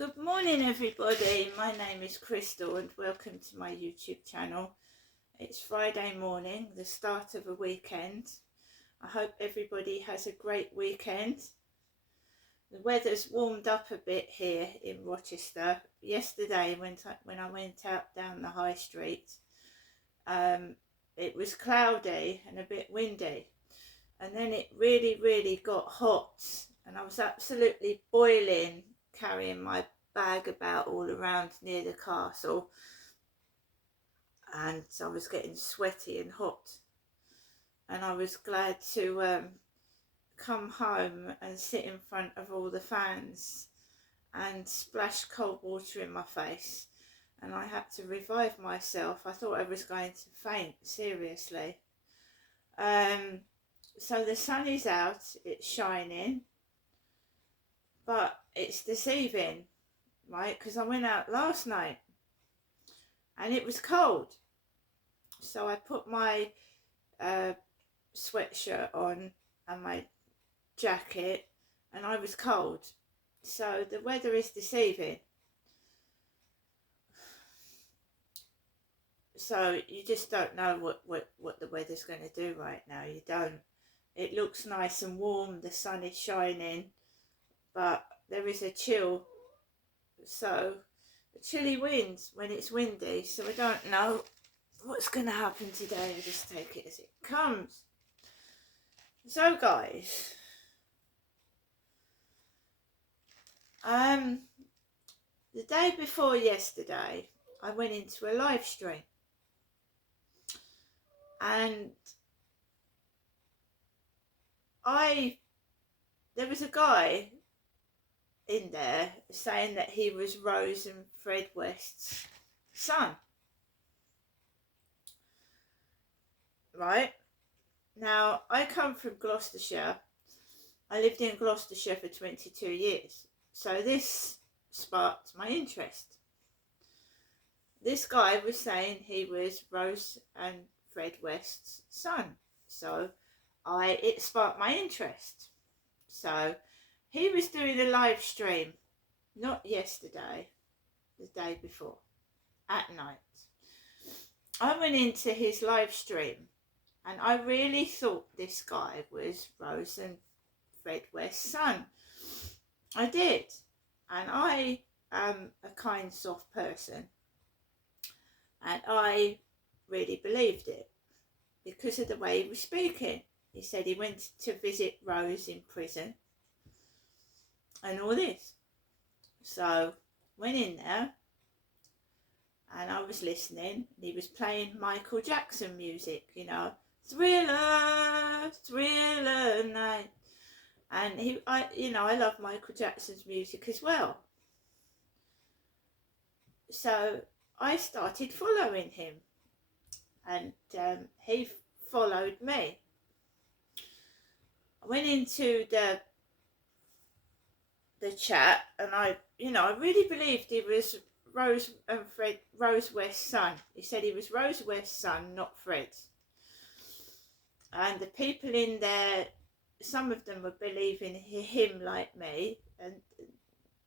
Good morning everybody, my name is Crystal and welcome to my YouTube channel. It's Friday morning, the start of a weekend. I hope everybody has a great weekend. The weather's warmed up a bit here in Rochester. Yesterday when I went out down the high street, it was cloudy and a bit windy, and then it really got hot and I was absolutely boiling carrying my bag about all around near the castle, and I was getting sweaty and hot, and I was glad to come home and sit in front of all the fans and splash cold water in my face, and I had to revive myself. I thought I was going to faint, seriously. So the sun is out, it's shining, but it's deceiving, right? Because I went out last night and it was cold, so I put my sweatshirt on and my jacket, and I was cold. So the weather is deceiving. So you just don't know what the weather's going to do right now. You don't. It looks nice and warm, the sun is shining, but there is a chill. So a chilly wind when it's windy, so I don't know what's going to happen today. I just take it as it comes. So guys, the day before yesterday I went into a live stream, and there was a guy in there saying that he was Rose and Fred West's son. Right? Now, I come from Gloucestershire. I lived in Gloucestershire for 22 years. So this sparked my interest. This guy was saying he was Rose and Fred West's son. So it sparked my interest. So he was doing a live stream, not yesterday, the day before, at night. I went into his live stream and I really thought this guy was Rose and Fred West's son. I did. And I am a kind, soft person, and I really believed it because of the way he was speaking. He said he went to visit Rose in prison and all this. So went in there and I was listening, and he was playing Michael Jackson music, you know, Thriller, Thriller Night. And I love Michael Jackson's music as well. So I started following him, and he followed me. I went into the chat, and I really believed he was Rose West's son. He said he was Rose West's son, not Fred. And the people in there, some of them were believing him like me,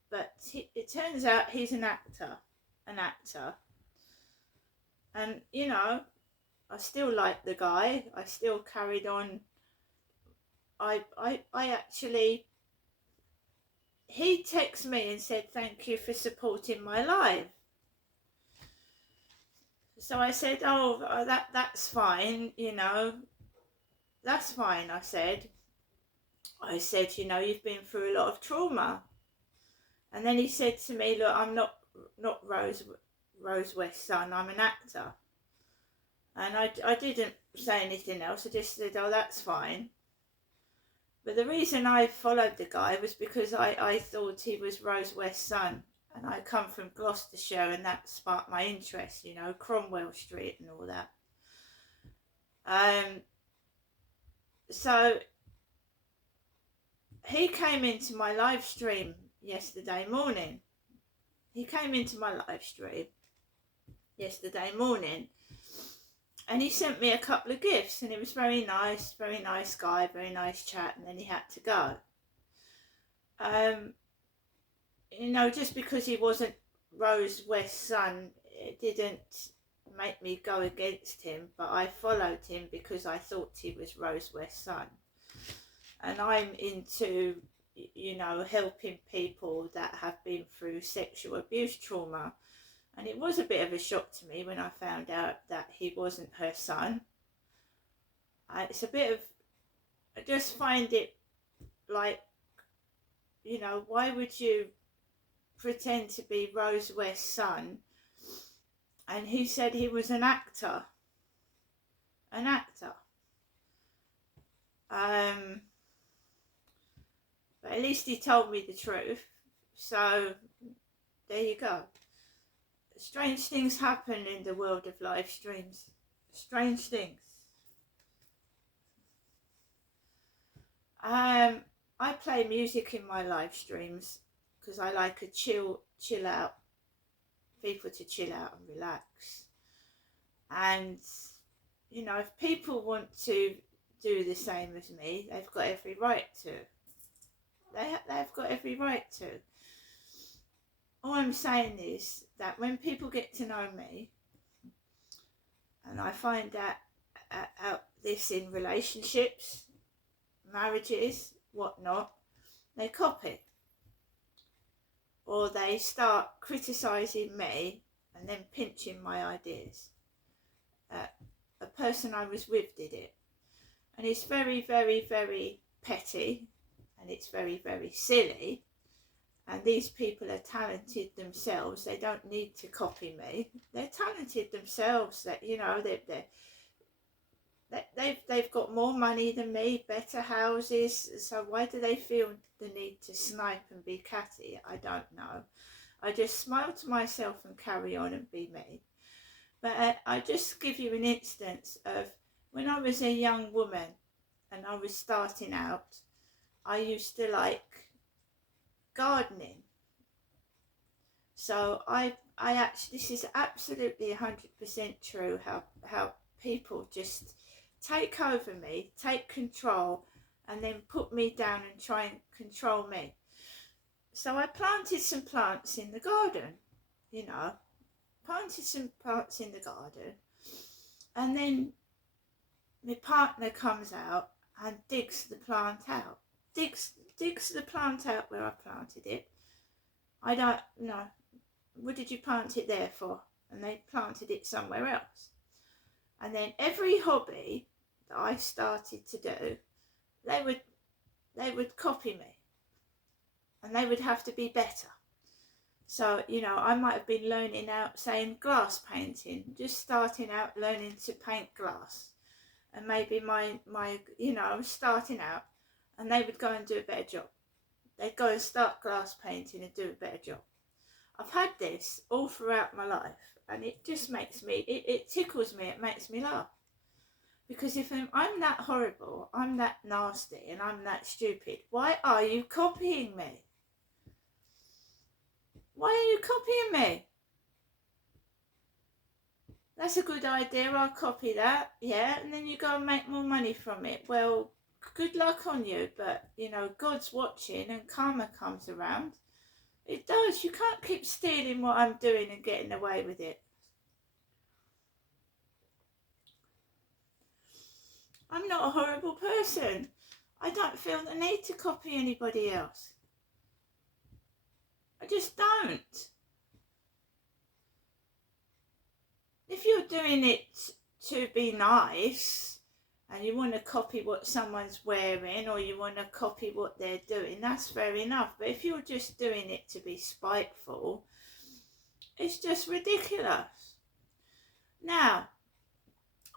but it turns out he's an actor. And I still like the guy. I still carried on. He texted me and said thank you for supporting my live. So I said, that's fine, that's fine. I said, you've been through a lot of trauma. And then he said to me, look, I'm not Rose West's son, I'm an actor. And I didn't say anything else. I just said, that's fine. But the reason I followed the guy was because I thought he was Rose West's son. And I come from Gloucestershire, and that sparked my interest, Cromwell Street and all that. So he came into my live stream yesterday morning. And he sent me a couple of gifts, and it was very nice guy, very nice chat, and then he had to go. you know, just because he wasn't Rose West's son, it didn't make me go against him, but I followed him because I thought he was Rose West's son. And I'm into, you know, helping people that have been through sexual abuse trauma. And it was a bit of a shock to me when I found out that he wasn't her son. It's a bit of, I just find it like, you know, why would you pretend to be Rose West's son? And he said he was an actor. An actor. But at least he told me the truth. So, there you go. Strange things happen in the world of live streams. Strange things. I play music in my live streams because I like a chill out, people to chill out and relax. And, you know, if people want to do the same as me, they've got every right to. They've got every right to. All I'm saying is that when people get to know me, and I find out this in relationships, marriages, whatnot, they copy. Or they start criticising me and then pinching my ideas. A person I was with did it. And it's very, very, very petty. And it's very, very silly. And these people are talented themselves. They don't need to copy me. They're talented themselves. That, you know, they've got more money than me, better houses. So why do they feel the need to snipe and be catty? I don't know. I just smile to myself and carry on and be me. But I just give you an instance of when I was a young woman and I was starting out, I used to like gardening. So I actually, this is absolutely 100% true, how people just take over me, take control, and then put me down and try and control me. So I planted some plants in the garden, you know, planted some plants in the garden, and then my partner comes out and digs the plant out, digs the plant out where I planted it. I don't know, what did you plant it there for? And they planted it somewhere else. And then every hobby that I started to do, they would copy me, and they would have to be better. So, you know, I might have been learning out, saying glass painting, just starting out learning to paint glass. And maybe my you know, I was starting out, and they would go and do a better job. They'd go and start glass painting and do a better job. I've had this all throughout my life, and it just makes me, it tickles me, it makes me laugh. Because if I'm that horrible, I'm that nasty, and I'm that stupid, why are you copying me? Why are you copying me? That's a good idea, I'll copy that, yeah, and then you go and make more money from it. Well, good luck on you, but, you know, God's watching and karma comes around. It does. You can't keep stealing what I'm doing and getting away with it. I'm not a horrible person. I don't feel the need to copy anybody else. I just don't. If you're doing it to be nice and you want to copy what someone's wearing, or you want to copy what they're doing, that's fair enough. But if you're just doing it to be spiteful, it's just ridiculous. Now,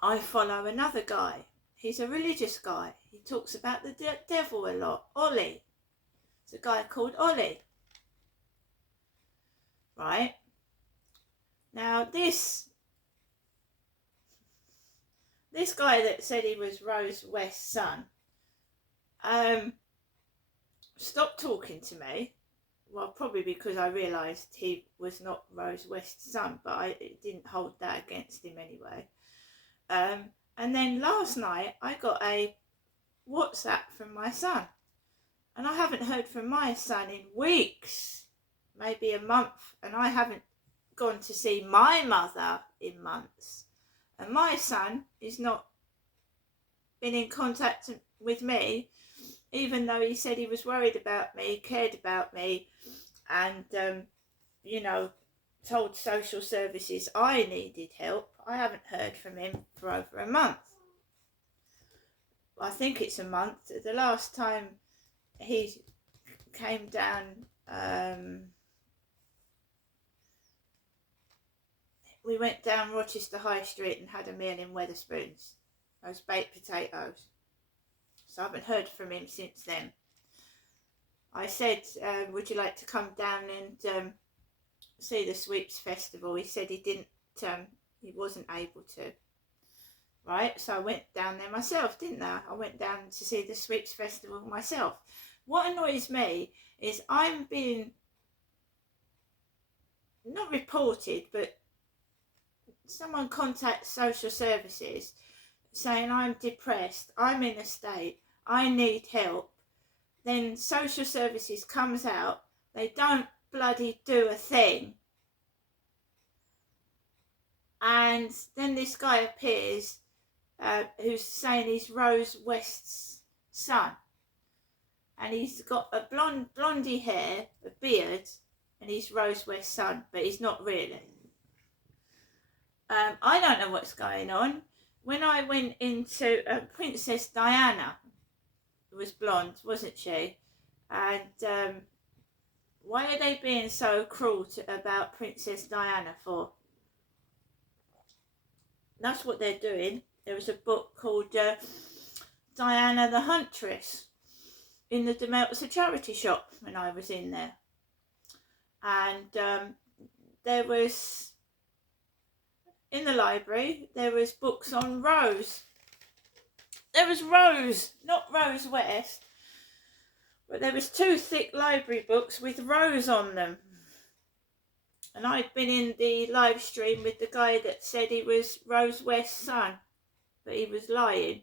I follow another guy. He's a religious guy. He talks about the devil a lot. Ollie. It's a guy called Ollie. Right? Now, this guy that said he was Rose West's son, stopped talking to me. Well, probably because I realised he was not Rose West's son, but I didn't hold that against him anyway. And then last night I got a WhatsApp from my son, and I haven't heard from my son in weeks. maybe a month, and I haven't gone to see my mother in months. And my son is not been in contact with me, even though he said he was worried about me, cared about me, and, told social services I needed help. I haven't heard from him for over a month. I think it's a month. The last time he came down, we went down Rochester High Street and had a meal in Wetherspoons. Those baked potatoes. So I haven't heard from him since then. I said, would you like to come down and see the Sweeps Festival? He said he wasn't able to. Right, so I went down there myself, didn't I? I went down to see the Sweeps Festival myself. What annoys me is I'm being, not reported, but someone contacts social services saying I'm depressed, I'm in a state, I need help. Then social services comes out, they don't bloody do a thing. And then this guy appears, who's saying he's Rose West's son. And he's got a blondie hair, a beard, and he's Rose West's son, but he's not really. I don't know what's going on. When I went into Princess Diana, was blonde, wasn't she? And why are they being so cruel about Princess Diana for? That's what they're doing. There was a book called Diana the Huntress in the Demelters, a charity shop, when I was in there. And there was, in the library, there was books on Rose. There was Rose, not Rose West, but there was 2 thick library books with Rose on them. And I'd been in the live stream with the guy that said he was Rose West's son, but he was lying.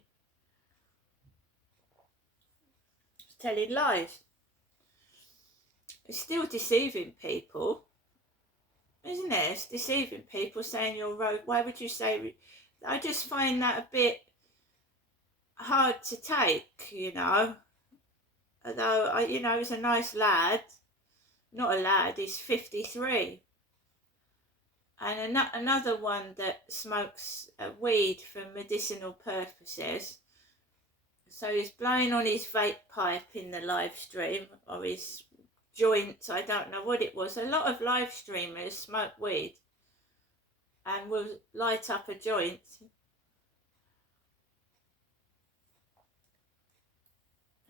He was telling lies. It's still deceiving people, isn't it? It's deceiving people, saying you're Rose. Why would you say? I just find that a bit hard to take, Although, he's a nice lad. Not a lad, he's 53. And another one that smokes weed for medicinal purposes. So he's blowing on his vape pipe in the live stream, or his joint, I don't know what it was. A lot of live streamers smoke weed and will light up a joint.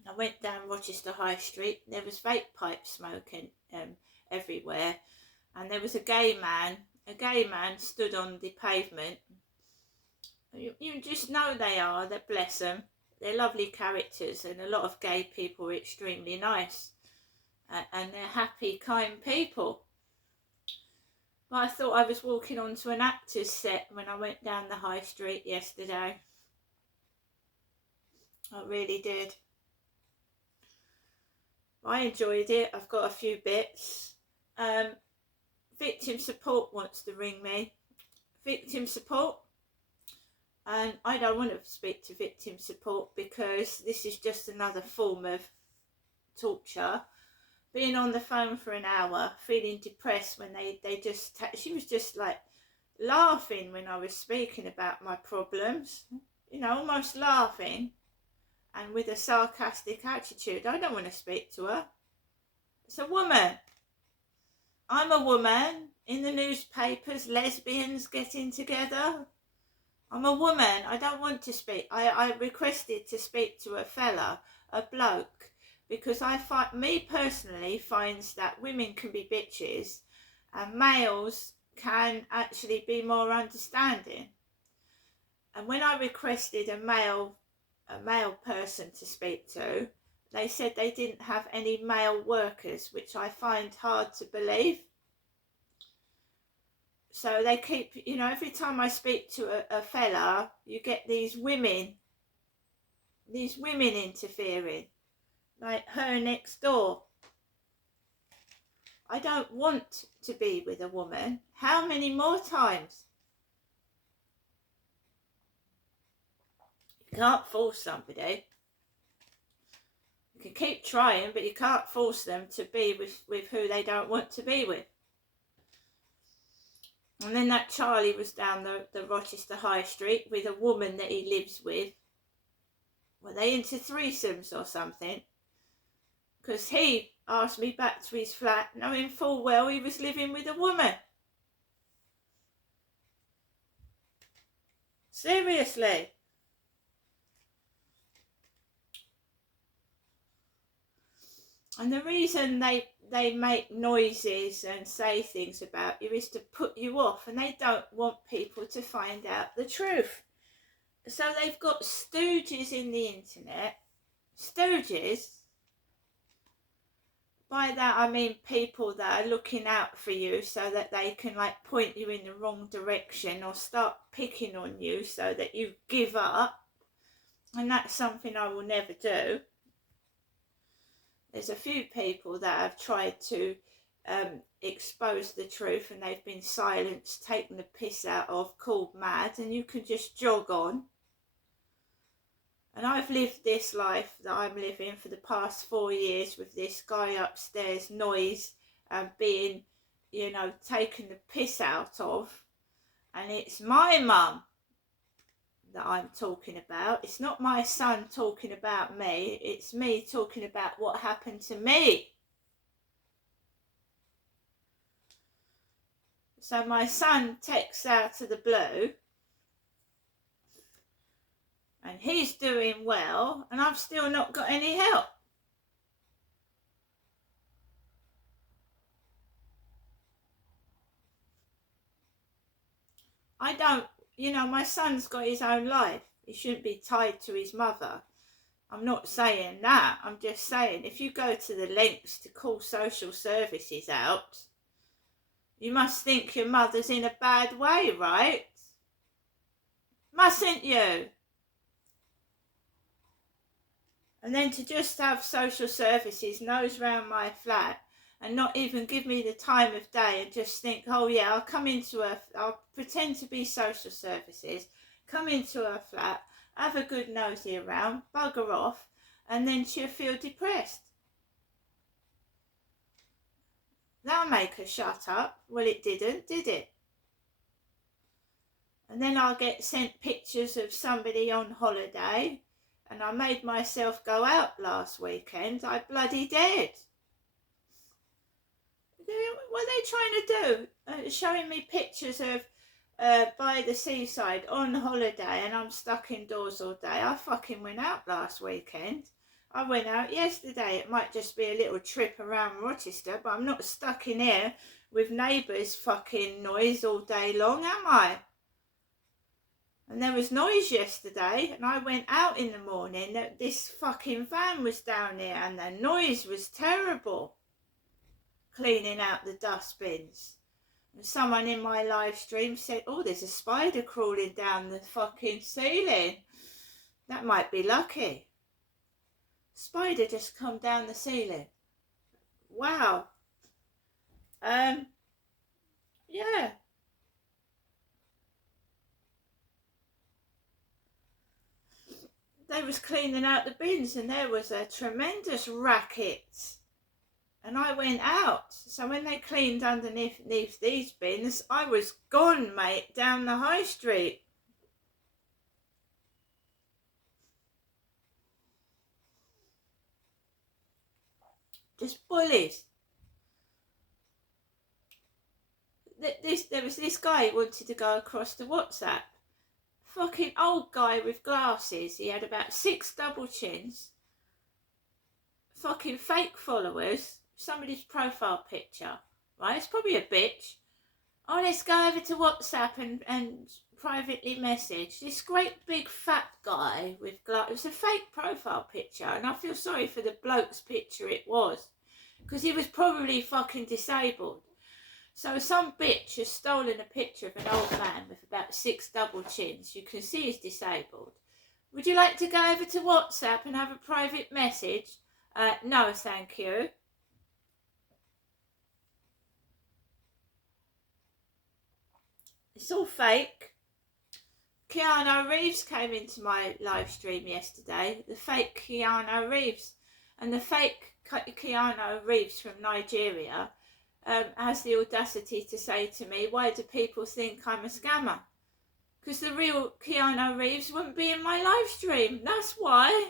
I went down Rochester High Street. There was vape pipe smoking everywhere, and there was a gay man stood on the pavement. You just know they are. That, bless them, they're lovely characters, and a lot of gay people are extremely nice, and they're happy, kind people. But I thought I was walking onto an actor's set when I went down the high street yesterday. I really did. I enjoyed it. I've got a few bits. Victim support wants to ring me. Victim support. And I don't want to speak to victim support because this is just another form of torture. Being on the phone for an hour, feeling depressed when they just... She was just like laughing when I was speaking about my problems. Almost laughing. And with a sarcastic attitude. I don't want to speak to her. It's a woman. I'm a woman. In the newspapers, lesbians getting together. I'm a woman. I don't want to speak. I requested to speak to a fella, a bloke, because me personally finds that women can be bitches and males can actually be more understanding. And when I requested a male person to speak to, they said they didn't have any male workers, which I find hard to believe. So they keep, every time I speak to a fella, you get these women interfering, like her next door. I don't want to be with a woman. How many more times? You can't force somebody. You can keep trying, but you can't force them to be with who they don't want to be with. And then that Charlie was down the Rochester High Street with a woman that he lives with. Were they into threesomes or something? Because he asked me back to his flat knowing full well he was living with a woman. Seriously. And the reason they make noises and say things about you is to put you off, and they don't want people to find out the truth. So they've got stooges in the internet. Stooges. By that I mean people that are looking out for you so that they can like point you in the wrong direction or start picking on you so that you give up. And that's something I will never do. There's a few people that have tried to expose the truth and they've been silenced, taken the piss out of, called mad, and you can just jog on. And I've lived this life that I'm living for the past 4 years with this guy upstairs, noise, and being, you know, taken the piss out of. And it's my mum that I'm talking about. It's not my son talking about me. It's me talking about what happened to me. So my son texts out of the blue. And he's doing well, and I've still not got any help. I don't, you know, my son's got his own life. He shouldn't be tied to his mother. I'm not saying that. I'm just saying if you go to the lengths to call social services out, you must think your mother's in a bad way, right? Mustn't you? And then to just have social services nose round my flat and not even give me the time of day and just think, oh yeah, I'll pretend to be social services, come into her flat, have a good nosy around, bugger off, and then she'll feel depressed. That'll make her shut up. Well, it didn't, did it? And then I'll get sent pictures of somebody on holiday. And I made myself go out last weekend. I bloody did. What are they trying to do? Showing me pictures of by the seaside on holiday and I'm stuck indoors all day. I fucking went out last weekend. I went out yesterday. It might just be a little trip around Rochester, but I'm not stuck in here with neighbours fucking noise all day long, am I? And there was noise yesterday, and I went out in the morning that this fucking van was down here, and the noise was terrible. Cleaning out the dustbins. And someone in my live stream said, oh, there's a spider crawling down the fucking ceiling. That might be lucky. Spider just come down the ceiling. Wow. Yeah. They was cleaning out the bins and there was a tremendous racket. And I went out. So when they cleaned underneath these bins, I was gone, mate, down the high street. Just bullies. There was this guy who wanted to go across the WhatsApp. Fucking old guy with glasses. He had about 6 double chins. Fucking fake followers. Somebody's profile picture. Right? It's probably a bitch. Oh, let's go over to WhatsApp and privately message. This great big fat guy with glasses. It was a fake profile picture. And I feel sorry for the bloke's picture it was. Because he was probably fucking disabled. So some bitch has stolen a picture of an old man with about 6 double chins. You can see he's disabled. Would you like to go over to WhatsApp and have a private message? No, thank you. It's all fake. Keanu Reeves came into my live stream yesterday. The fake Keanu Reeves. And the fake Keanu Reeves from Nigeria has the audacity to say to me, why do people think I'm a scammer? Because the real Keanu Reeves wouldn't be in my live stream. That's why.